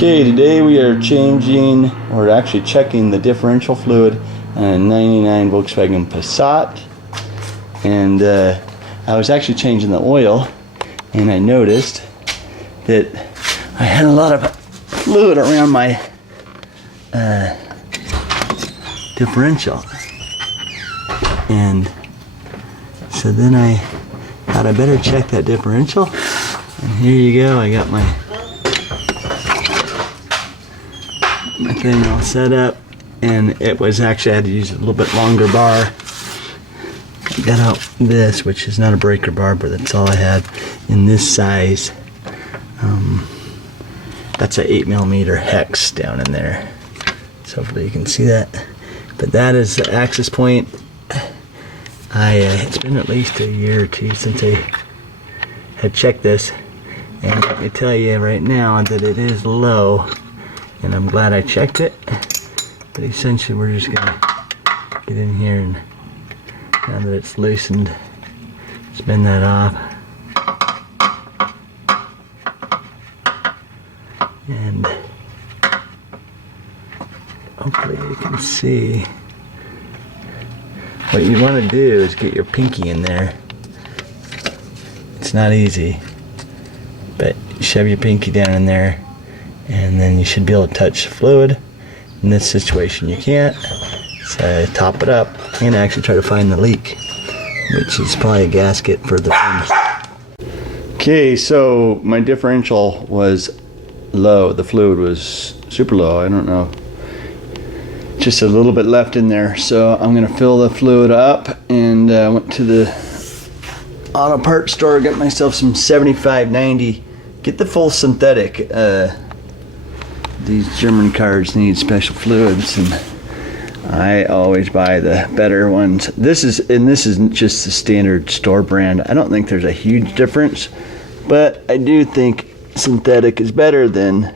Okay, today we are changing, or actually checking the differential fluid on a 99 Volkswagen Passat. And I was actually changing the oil, and I noticed that I had a lot of fluid around my differential. And so then I thought I better check that differential. And here you go, I got my thing all set up, and it was actually, I had to use a little bit longer bar. I got out this, which is not a breaker bar, but that's all I had in this size. That's a 8mm hex down in there, so hopefully you can see that. But that is the access point. It's been at least a year or two since I had checked this, and let me tell you right now that it is low. And I'm glad I checked it, but essentially we're just gonna get in here, and now that it's loosened, spin that off. And hopefully you can see. What you want to do is get your pinky in there. It's not easy, but you shove your pinky down in there, and then you should be able to touch the fluid. In this situation you can't, so top it up and actually try to find the leak, which is probably a gasket further in. Okay, so my differential was low, the fluid was super low. I don't know, just a little bit left in there, so I'm gonna fill the fluid up. And went to the auto parts store, got myself some 75/90. Get the full synthetic. These German cars need special fluids, and I always buy the better ones. This isn't just the standard store brand. I don't think there's a huge difference, but I do think synthetic is better than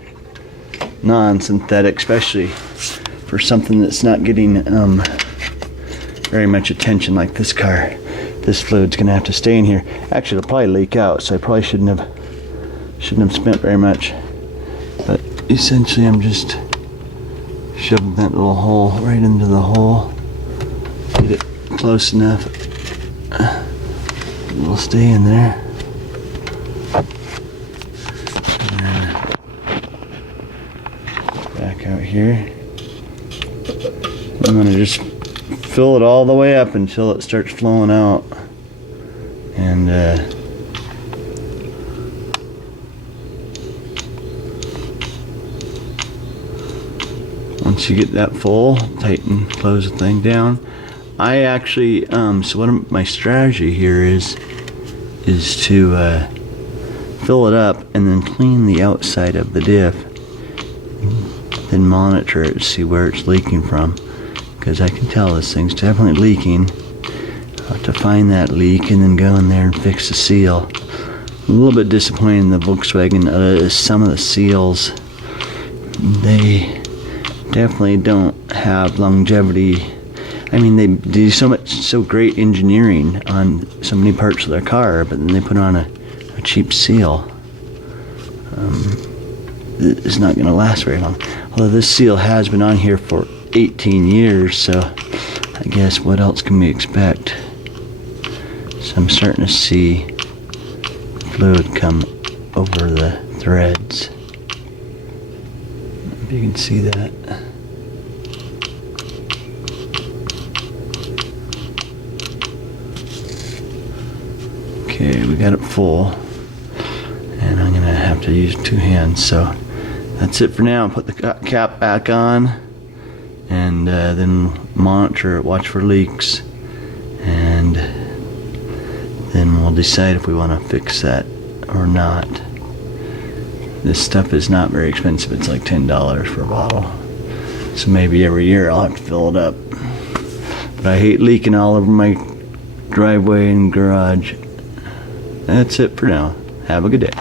non-synthetic, especially for something that's not getting very much attention like this car. This fluid's gonna have to stay in here. Actually, it'll probably leak out, so I probably shouldn't have spent very much. But essentially I'm just shoving that little hole right into the hole. Get it close enough. It'll stay in there. Back out here. I'm gonna just fill it all the way up until it starts flowing out. And once you get that full, tighten, close the thing down. I actually, so what my strategy here is to fill it up and then clean the outside of the diff, then monitor it to see where it's leaking from, because I can tell this thing's definitely leaking. I'll have to find that leak and then go in there and fix the seal. A little bit disappointed in the Volkswagen. Some of the seals, they definitely don't have longevity. I mean, they do so great engineering on so many parts of their car, but then they put on a cheap seal. It's not going to last very long. Although this seal has been on here for 18 years, so I guess what else can we expect? So I'm starting to see fluid come over the threads. If you can see that. Okay, we got it full, and I'm gonna have to use two hands, so that's it for now. Put the cap back on, and then monitor it, watch for leaks, and then we'll decide if we want to fix that or not. This stuff is not very expensive. It's like $10 for a bottle, so maybe every year I'll have to fill it up. But I hate leaking all over my driveway and garage. That's it for now. Have a good day.